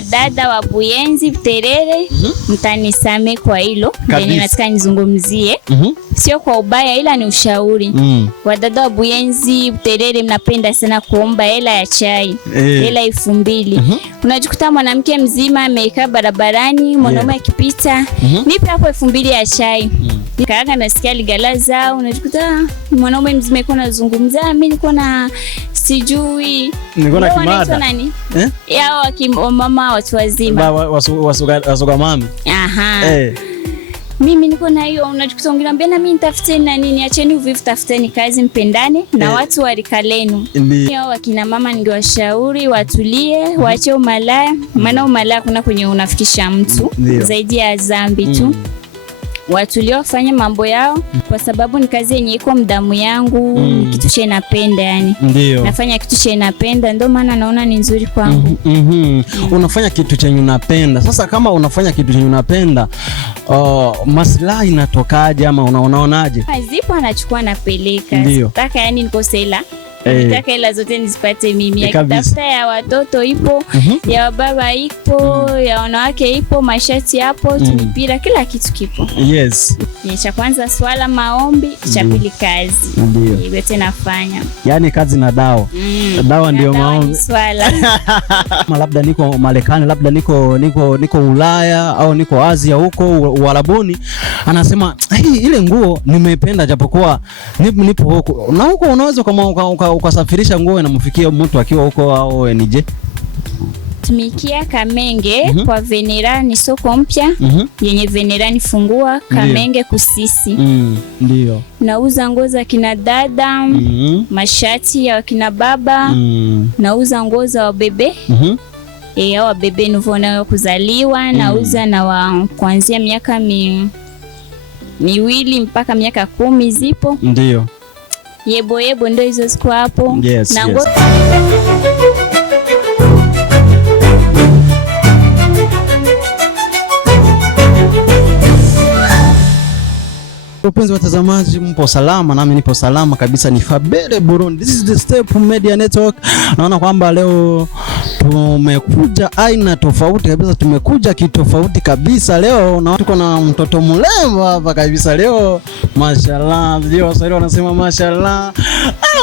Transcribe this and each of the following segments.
wadada wa Buyenzi Buterere, mtanisame kwa hilo. Ndio nataka nizungumzie. Sio kwa ubaya ila ni ushauri. Wadada wa Buyenzi Buterere, mnapenda sana kuomba hela ya chai. Hela 2000. Unajikuta mwanamke mzima amekaa barabarani, mwanaume akipita, nipe hapo 2000 ya chai. Kaka nasikia ligala zao, unajikuta mwanaume mzima yuko anazungumza, mimi niko na sijui niko na kimada nani yao mama watu wazima wasuga mami. Mimi niko na hiyo, unajikuta nginaambia na mimi nitafuteni na nini, acheni uvivu, tafuteni kazi, mpendane na watu wa rika lenu. Hao wakina mama ningewashauri watulie, waache umalaya, maana umalaya kuna kwenye unafikisha mtu zaidi ya dhambi tu. Watulie wafanye mambo yao, kwa sababu ni kazi yenye iko mdamu yangu, ni kitu che napenda yani. Nafanya kitu che napenda, ndio maana naona ni nzuri kwangu. Unafanya kitu chenye unapenda. Sasa kama unafanya kitu chenye unapenda, maslahi inatokaje ama unaonaje? Zipo anachukua napeleka. Nataka yani niko sela. Nataka hela zote nizipate mimi. Tafuta ya watoto ipo, ya baba ipo, ya wanawake ipo, mashati hapo, mipira, kila kitu kipo. Cha kwanza swala maombi, cha pili kazi. Yote nafanya. Yaani kazi na dawa. Dawa ndio maombi. Swala. Labda niko Marekani, labda niko Ulaya au niko Asia huko Uarabuni. Anasema, ile nguo nimeipenda japokuwa nipo huko. Na huko unaweza kama ukasafirisha nguo inamfikia mtu akiwa huko au nije? Tumikia Kamenge kwa Venera, ni soko mpya yenye Venera ni fungua Kamenge kusisi. Ndio. Nauza nguo za kina dada, mashati ya kina baba, nauza nguo za wabebe. Hao wabebe nuvona kuzaliwa, nauza na wa kuanzia miaka miwili mpaka miaka 10 zipo. Ndio. Yebo ndio hizo ziko hapo. Na nguo Wapenzi watazamaji, mpo salama? Nami nipo salama kabisa, ni Fabele Burundi. This is the Step Media Network. Naona kwamba leo tumekuja aina tofauti kabisa, tumekuja kitofauti kabisa leo, na tuko na mtoto mlembo hapa kabisa leo. Mashallah, ndio Waswahili wanasema mashallah.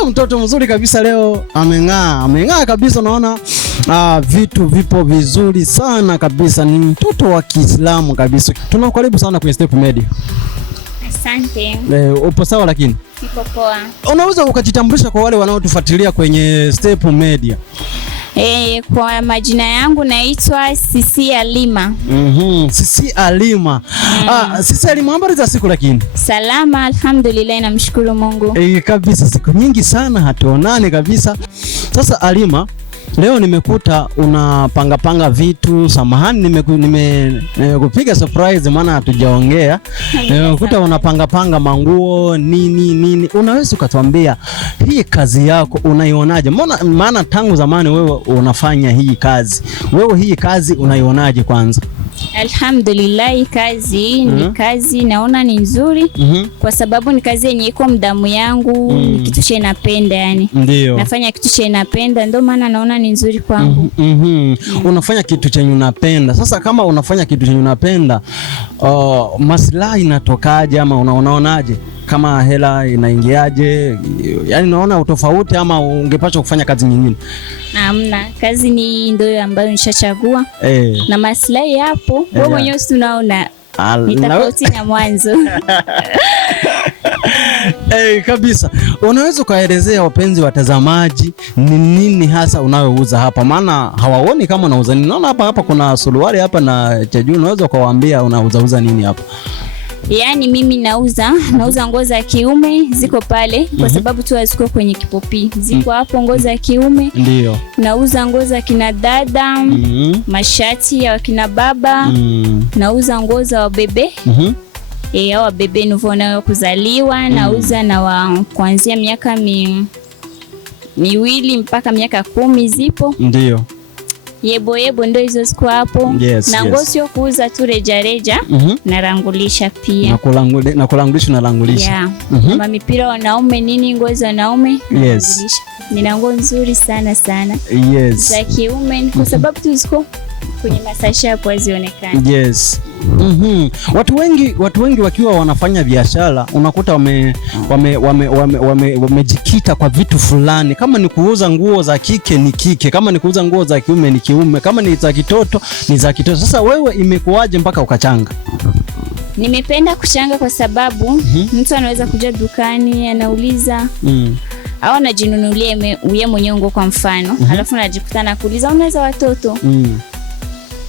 Mtoto mzuri kabisa leo, ameng'aa kabisa. Naona vitu vipo vizuri sana kabisa, ni mtoto wa Kiislamu kabisa. Tunakaribu sana kwenye Step Media. Asante. Upo sawa? Lakini niko poa. Unaweza ukajitambulisha kwa wale wanaotufuatilia kwenye Step Media? Kwa majina yangu naitwa Sisi Alima. Sisi Alima. Sisi Alima, habari za siku? Lakini salama, alhamdulillah, namshukuru Mungu. Kabisa, siku nyingi sana hatuonane kabisa. Sasa Alima, leo nimekuta unapanga vitu. Samahani, nimekupiga surprise maana hatujaongea. Nimekuta unapanga manguo nini. Unaweza ukatuambia hii kazi yako unaionaje? Maana tangu zamani wewe unafanya hii kazi. Wewe hii kazi unaionaje kwanza? Alhamdulillah, kazi ni kazi, naona ni nzuri kwa sababu ni kazi yenye iko mdamu yangu, ni kitu che napenda yani. Nafanya kitu che napenda, ndio maana naona ni nzuri kwangu. Unafanya kitu chenye unapenda. Sasa kama unafanya kitu chenye unapenda, maslahi inatokaje ama unaonaje? Kama hela inaingiaje? Yaani unaona utofauti ama ungepaswa kufanya kazi nyingine? Hamna, kazi ni ndio ambayo nishachagua. Na maslahi hapo wewe mwenyewe unaona ni tofauti na mwanzo. Kabisa. Unaweza kaelezea wapenzi watazamaji ni nini hasa unayouza hapa? Maana hawaoni kama unauza nini. Naona hapa kuna suruali hapa na chaju. Unaweza kuwaambia unauza nini hapa? Yaani mimi nauza nguo za kiume, ziko pale kwa sababu tu haziko kwenye kipopi. Ziko hapo nguo za kiume. Ndio. Nauza nguo za kina dada, mashati ya kina baba, nauza nguo za wabebe. Hao wabebe nuvona kuzaliwa, nauza na wa kuanzia miaka miwili mpaka miaka 10 zipo. Ndio. Yebo ndio hizo ziko hapo. Na nguo sio kuuza tu reja, narangulisha pia. Na kulangulisha na rangulisha. Kama mipira wanaume nini, nguo za wanaume narangulisha. Nina nguo nzuri sana. Za kiume kwa sababu tu ziko kwenye masashi hapo hazionekani. Yes. Watu wengi wakiwa wanafanya biashara unakuta wamejikita kwa vitu fulani. Kama ni kuuza nguo za kike ni kike, kama ni kuuza nguo za kiume ni kiume, kama ni za kitoto ni za kitoto. Sasa wewe imekuwaje mpaka ukachanga? Nimependa kuchanga kwa sababu mtu anaweza kuja dukani anauliza au anajinunulia yeye mwenyewe nguo kwa mfano, alafu anajikuta na kuuliza unaweza watoto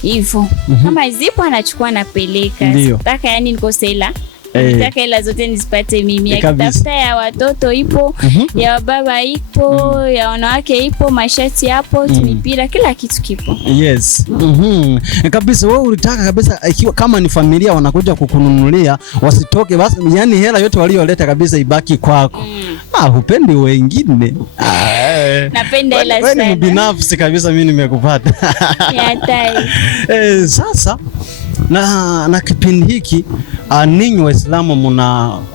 hivyo. Kama zipo anachukua anapeleka. Nataka yani niko sela. Nataka hela zote nizipate mimi. Akitafuta ya watoto ipo, ya baba ipo, ya wanawake ipo, mashati hapo, mipira, kila kitu kipo. Yes. Kabisa wewe ulitaka kabisa ikiwa kama ni familia wanakuja kukununulia wasitoke basi, yani hela yote walioleta kabisa ibaki kwako. Hupendi wengine. Napenda hela sana. Wewe ni binafsi kabisa, mimi nimekupata. Ya tai. Sasa na kipindi hiki ninyi Waislamu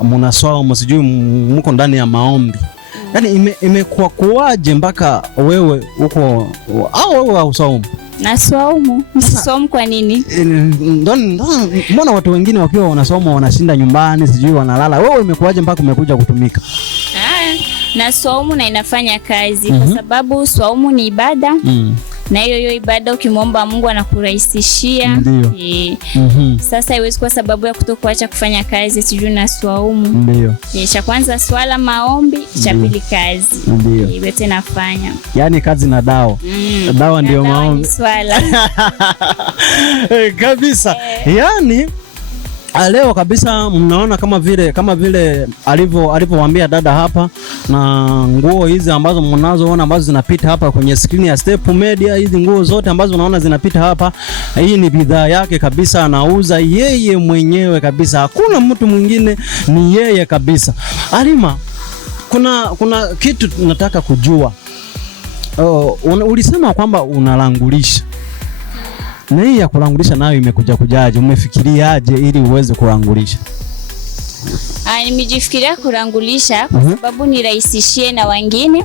muna swaumu, sijui mko ndani ya maombi. Yaani imekuwa kuaje mpaka wewe uko au wewe hausaumu? Na swaumu. Swaumu kwa nini? Mbona watu wengine wakiwa wanasoma wanashinda nyumbani, sijui wanalala. Wewe imekuaje mpaka umekuja kutumika? Na swaumu na inafanya kazi kwa sababu swaumu ni ibada. Na hiyo ibada ukimwomba Mungu anakurahisishia. Sasa haiwezi kwa sababu ya kutokuacha kufanya kazi sijui na swaumu. Ndio. Cha kwanza swala, maombi, cha pili kazi. Ndio. Yote nafanya. Yaani kazi na dawa. Dawa ndio maombi. Swala. Kabisa. Yaani leo kabisa mnaona kama vile alivyowaambia dada hapa, na nguo hizi ambazo mnazoona ambazo zinapita hapa kwenye screen ya Step Media, hizi nguo zote ambazo unaona zinapita hapa, hii ni bidhaa yake kabisa, anauza yeye mwenyewe kabisa, hakuna mtu mwingine, ni yeye kabisa. Alima, kuna kitu nataka kujua. Ulisema kwamba unalangulisha. Na hii ya kulangulisha nayo imekuja kujaje? Umefikiriaje ili uweze kulangulisha? Nimejifikiria kulangulisha kwa sababu nirahisishie na wengine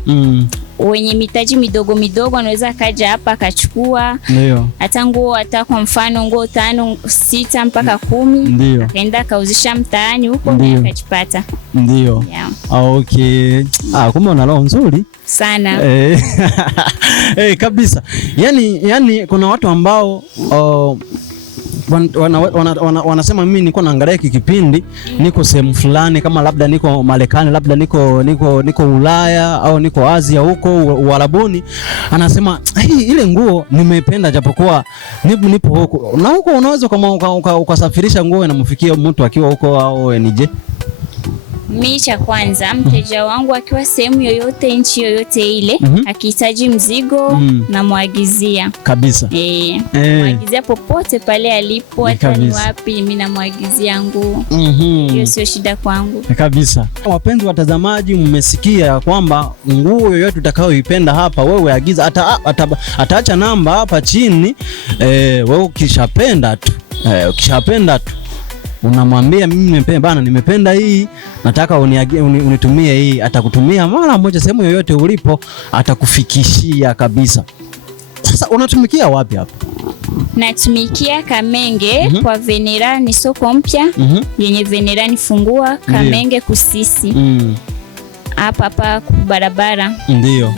wenye mitaji midogo midogo, anaweza kaja hapa akachukua. Ndio. Hata nguo, hata kwa mfano nguo 5, 6 mpaka 10, akaenda kauzisha mtaani huko na akajipata. Ndio. Okay. Kumbe una roho nzuri sana. Kabisa. Yani kuna watu ambao wanasema mimi niko naangalia hiki kipindi, niko sehemu fulani, kama labda niko Marekani, labda niko Ulaya au niko Asia huko Uarabuni, anasema ile nguo nimeipenda japokuwa nipo huko. Na huko unaweza ukasafirisha nguo na mfikie mtu akiwa huko au nije? Mimi cha kwanza, mteja wangu akiwa sehemu yoyote, nchi yoyote ile, akihitaji mzigo na muagizia kabisa. Muagizia popote pale alipo, hata ni wapi, mimi namwagizia nguo. Hiyo sio shida kwangu. Kabisa. Wapenzi watazamaji, mmesikia kwamba nguo yoyote utakayoipenda hapa, wewe agiza, ataacha namba hapa chini. Wewe ukishapenda tu unamwambia mimi nimependa bana, nimependa hii, nataka unitumie hii, atakutumia mara moja sehemu yoyote ulipo, atakufikishia kabisa. Sasa unatumikia wapi hapa? Natumikia Kamenge kwa Venera, ni soko mpya yenye Venera nifungua Kamenge kusisi. Hapa barabara. Ndio.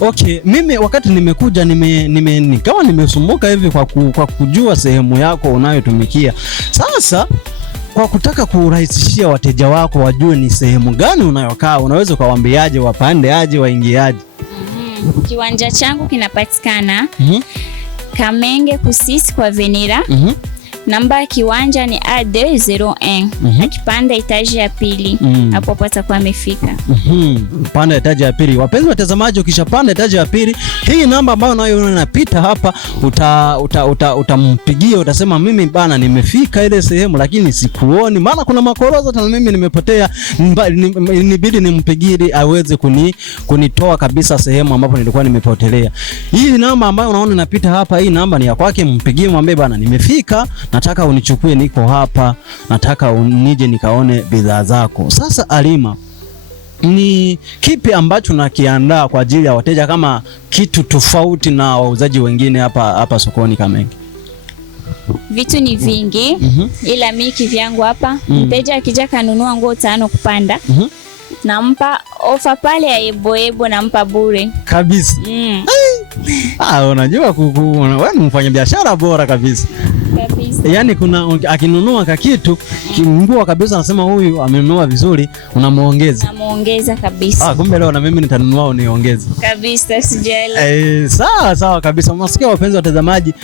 Okay, mimi wakati nimekuja kama nimesumbuka hivi kwa kujua sehemu yako unayotumikia. Sasa kwa kutaka kurahisishia wateja wako wajue ni sehemu gani unayokaa, unaweza kuwaambiaje wapande aje waingiaje? Kiwanja changu kinapatikana Kamenge kusisi kwa Venera. Namba ya kiwanja ni A201. Akipanda etaji ya pili, hapo patakuwa amefika. Panda etaji ya pili. Wapenzi watazamaji, ukishapanda etaji ya pili, hii namba ambayo nayo inapita hapa, utampigia, utasema mimi bana nimefika ile sehemu lakini sikuoni, maana kuna makoroza na mimi nimepotea, nibidi nimpigie aweze kunitoa kabisa sehemu ambapo nilikuwa nimepotelea. Hii namba ambayo unaona inapita hapa, hii namba ni ya kwake, mpigie mwambie bana nimefika, nataka unichukue, niko hapa, nataka nije nikaone bidhaa zako. Sasa Alima, ni kipi ambacho nakiandaa kwa ajili ya wateja kama kitu tofauti na wauzaji wengine hapa sokoni Kamenge? Vitu ni vingi, ila mimi kivyangu hapa, mteja akija kanunua nguo 5 kupanda, nampa ofa pale ya ebo, nampa bure kabisa. Unajua wewe ni mfanyabiashara bora kabisa. Yaani akinunua kitu nguo kabisa, anasema huyu amenunua vizuri, unamuongeza. Namuongeza kabisa. Kumbe leo na mimi nitanunua uniongeze. Kabisa, sijali. Sawa kabisa. Mnasikia wapenzi watazamaji,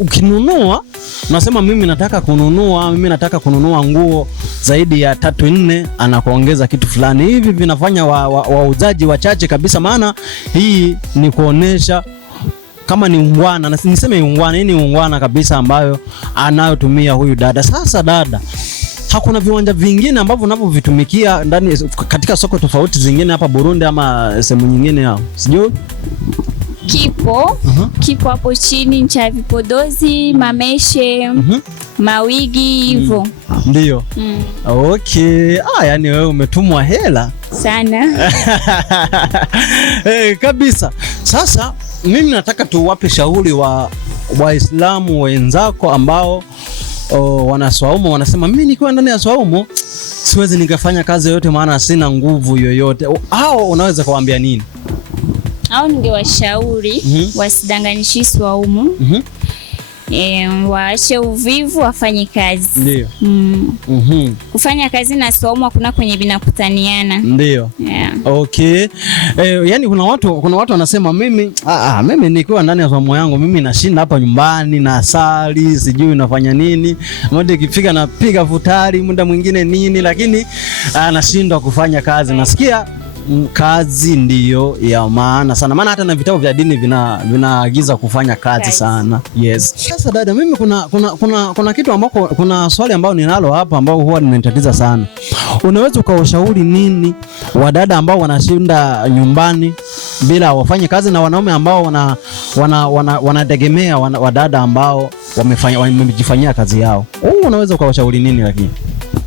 ukinunua unasema mimi nataka kununua nguo zaidi ya 3-4, anakuongeza kitu fulani. Hivi vinafanya wauzaji wachache kabisa, maana hii ni kuonesha kama ni ungwana, niseme ungwana, hii ni ungwana kabisa ambayo anayotumia huyu dada. Sasa dada, hakuna viwanja vingine ambavyo unavyovitumikia ndani katika soko tofauti zingine hapa Burundi ama sehemu nyingine hao? Sijui. Kipo hapo chini cha vipodozi, mameshe, mawigi hivyo. Ndio. Okay. Yani wewe umetumwa hela sana. Kabisa. Sasa mimi nataka tuwape shauri Waislamu wenzako ambao wanaswaumu, wanasema mimi nikiwa ndani ya swaumu siwezi nikafanya kazi yoyote maana sina nguvu yoyote. Hao unaweza kuwaambia nini? Au ningewashauri wasidanganishi swaumu. Waache uvivu, wafanye kazi. Ndio. Kufanya kazi na swaumu hakuna kwenye binakutaniana. Ndio. Yeah. Okay. Yani kuna watu wanasema mimi nikiwa ndani ya swaumu yangu mimi nashinda hapa nyumbani na sali, sijui nafanya nini. Muda ikifika napiga futari, muda mwingine nini, lakini nashindwa kufanya kazi. Nasikia kazi ndiyo ya maana sana, maana hata na vitabu vya dini vinaagiza kufanya kazi sana. Yes. Sasa dada, mimi kuna kitu ambako kuna swali ambao ninalo hapa ambao huwa linanitatiza sana. Unaweza ukawashauri nini wadada ambao wanashinda nyumbani bila wafanye kazi na wanaume ambao wanategemea wadada ambao wamejifanyia kazi yao? Unaweza ukawashauri nini? Lakini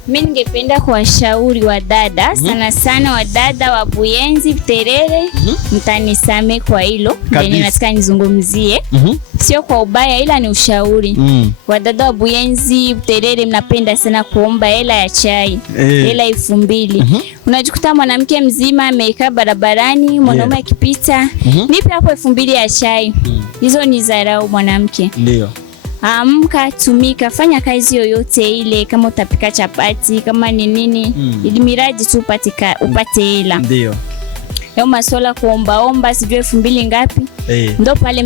mimi ningependa kuwashauri wadada sana wadada wa Buyenzi, Buterere, mtanisame kwa hilo. Ndio nataka nizungumzie. Sio kwa ubaya, ila ni ushauri. Wadada wa Buyenzi, Buterere, mnapenda sana kuomba hela ya chai. Hela 2000. Unajikuta mwanamke mzima amekaa barabarani, mwanaume akipita, nipe hapo 2000 ya chai. Hizo ni dharau mwanamke. Ndio. Amka, tumika, fanya kazi yoyote ile, kama utapika chapati, kama ni nini, ili miradi tu upate hela. Ndio. Leo masuala kuomba sijui 2000 ngapi, ndio pale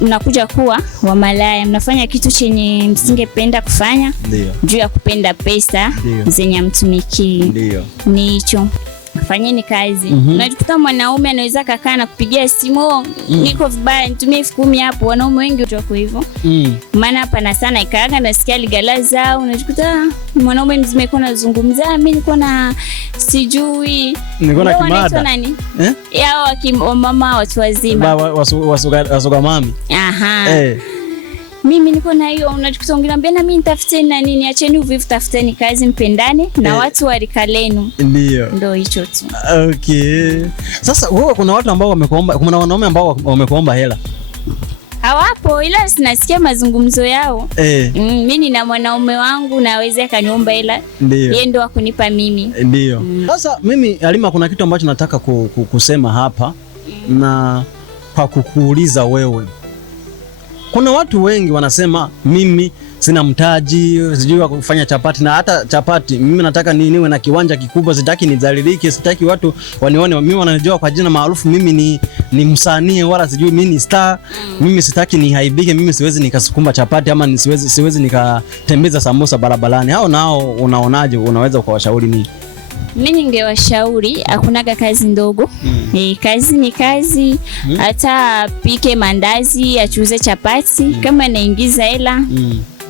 mnakuja kuwa wa malaya. Mnafanya kitu chenye msingependa kufanya juu ya kupenda pesa zenye mtumiki. Ndio. Ni hicho. Fanyeni kazi. Unajikuta mwanaume anaweza kakaa na kupigia simu, niko vibaya, nitumie 10,000 hapo. Wanaume wengi wako hivyo. Maana hapa sana ikaaga nasikia ligala zao. Unajikuta mwanaume mzima yuko anazungumza, mimi niko na sijui. Niko na kimada. Nani? Yao mama watu wazima. Wasuga mami. Mimi niko na hiyo. Unajikuta unaniambia na mimi nitafute na nini? Acheni uvivu, tafuteni kazi, mpendane na watu wa rika lenu. Ndio hicho tu. Okay. Sasa wewe, kuna watu ambao wamekuomba, kuna wanaume ambao wamekuomba hela? Hawapo, ila sinasikia mazungumzo yao. Mimi nina mwanaume wangu naweza kaniomba hela. Yeye ndo akunipa mimi. Ndio. Sasa mimi Halima, kuna kitu ambacho nataka kusema hapa na kwa kukuuliza wewe. Kuna watu wengi wanasema mimi sina mtaji, sijui wa kufanya chapati, na hata chapati mimi nataka niwe na kiwanja kikubwa, sitaki nidhalilike, sitaki watu wanione mimi wananijua kwa jina maarufu, mimi ni msanii wala sijui mimi ni star. Mimi sitaki nihaibike, mimi siwezi nikasukuma chapati ama siwezi nikatembeza samosa barabarani. Hao nao unaonaje? Unaweza kuwashauri nini? Mimi ningeshauri hakunaga kazi ndogo. Kazi ni kazi. Hata pike mandazi, achuze chapati, kama naingiza hela.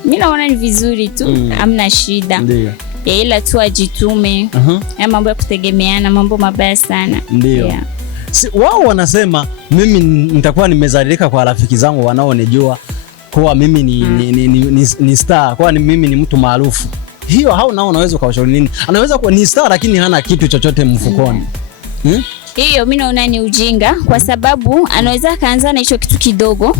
Mimi naona ni vizuri tu, hamna shida. Ndio. Ila tu ajitume. Mambo ya kutegemeana, mambo mabaya sana. Ndio. Wao wanasema mimi nitakuwa nimezalilika kwa rafiki zangu wanaonijua kwa mimi ni star, kwa mimi ni mtu maarufu. hiyo hao nao unaweza ukawashauri nini? Anaweza kuwa ni star lakini hana kitu chochote mfukoni. Hiyo mimi naona ni ujinga, kwa sababu anaweza kaanza na hicho kitu kidogo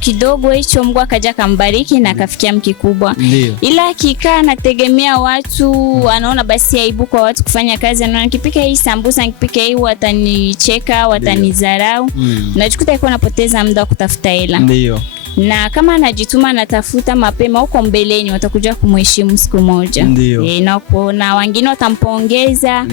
kidogo hicho, Mungu akaja kambariki na akafikia mkikubwa. Ila akikaa anategemea watu, anaona basi aibu kwa watu kufanya kazi, anaona nikipika hii sambusa, nikipika hii watanicheka, watanidharau. Najikuta yuko anapoteza muda wa kutafuta hela. Na kama anajituma anatafuta mapema, huko mbeleni watakuja kumheshimu siku moja. Na wengine watampongeza,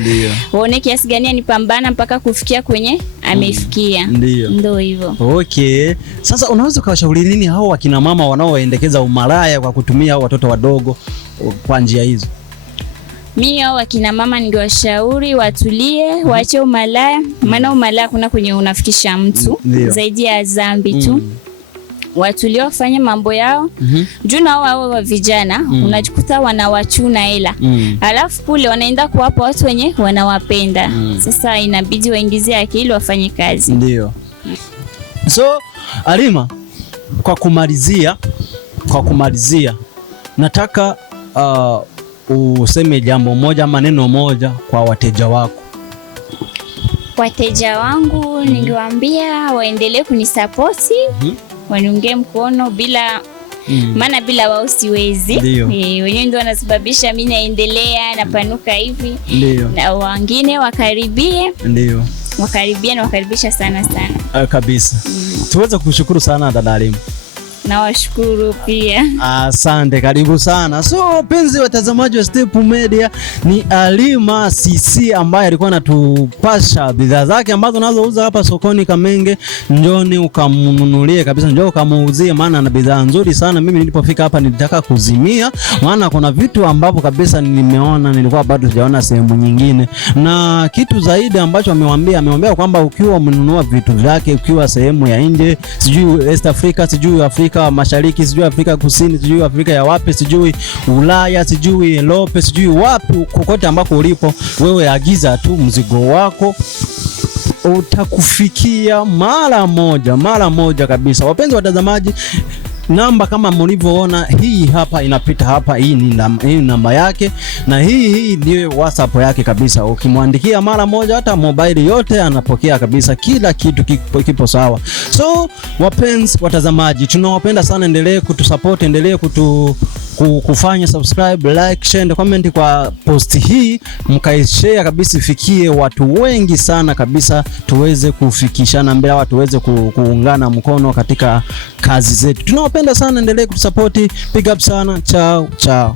waone kiasi gani anipambana mpaka kufikia kwenye amefikia. Ndio hivyo. Okay. Sasa unaweza kuwashauri nini hao wakina mama wanaoendekeza umalaya kwa kutumia hao watoto wadogo kwa njia hizo? Mimi hao wakina mama ningewashauri watulie, waache umalaya, maana umalaya kuna kwenye unafikisha mtu zaidi ya dhambi tu. Watulie wafanye mambo yao. Juu na wao wa vijana unajikuta wanawachuna hela. Alafu kule wanaenda kuwapa watu wenye wanawapenda. Sasa inabidi waingizie akili wafanye kazi. Ndio. So Halima, kwa kumalizia nataka useme jambo moja, maneno moja kwa wateja wako. Wateja wangu ningewaambia waendelee kunisapoti. Waniunge mkono bila maana bila wao siwezi. Wenyewe ndio wanasababisha mimi naendelea napanuka hivi. Na wengine wakaribie. Wakaribia na wakaribisha sana. Kabisa. Tuweza kushukuru sana dada Halima. Na washukuru pia. Asante, karibu sana. So penzi watazamaji wa Step Media, ni Halima CC ambaye alikuwa anatupasha bidhaa zake ambazo anazouza hapa sokoni Kamenge. Njoni ukamnunulie kabisa, njoo ukamuuzie, maana ana bidhaa nzuri sana. Mimi nilipofika hapa nilitaka kuzimia, maana kuna vitu ambavyo kabisa nimeona nilikuwa bado sijaona sehemu nyingine. Na kitu zaidi ambacho amemwambia kwamba ukiwa umenunua vitu vyake ukiwa sehemu ya nje, sijui East Africa, sijui Afrika Mashariki, sijui Afrika Kusini, sijui Afrika ya wapi, sijui Ulaya, sijui Europe, sijui wapi, kokote ambako ulipo wewe, agiza tu mzigo wako utakufikia mara moja kabisa. Wapenzi watazamaji, namba kama mlivyoona hii hapa inapita hapa, hii ni namba yake, na hii ndio WhatsApp yake kabisa. Ukimwandikia mara moja, hata mobile yote anapokea kabisa, kila kitu kipo sawa. So wapenzi watazamaji, tunawapenda sana, endelee kutusupport, endelee kufanya subscribe, like, share and comment kwa post hii, mkaishare kabisa ifikie watu wengi sana kabisa, tuweze kufikishana mbele, watu tuweze kuungana mkono katika kazi zetu. Tunawapenda sana, endelee kutusupport. Pick up sana. Ciao.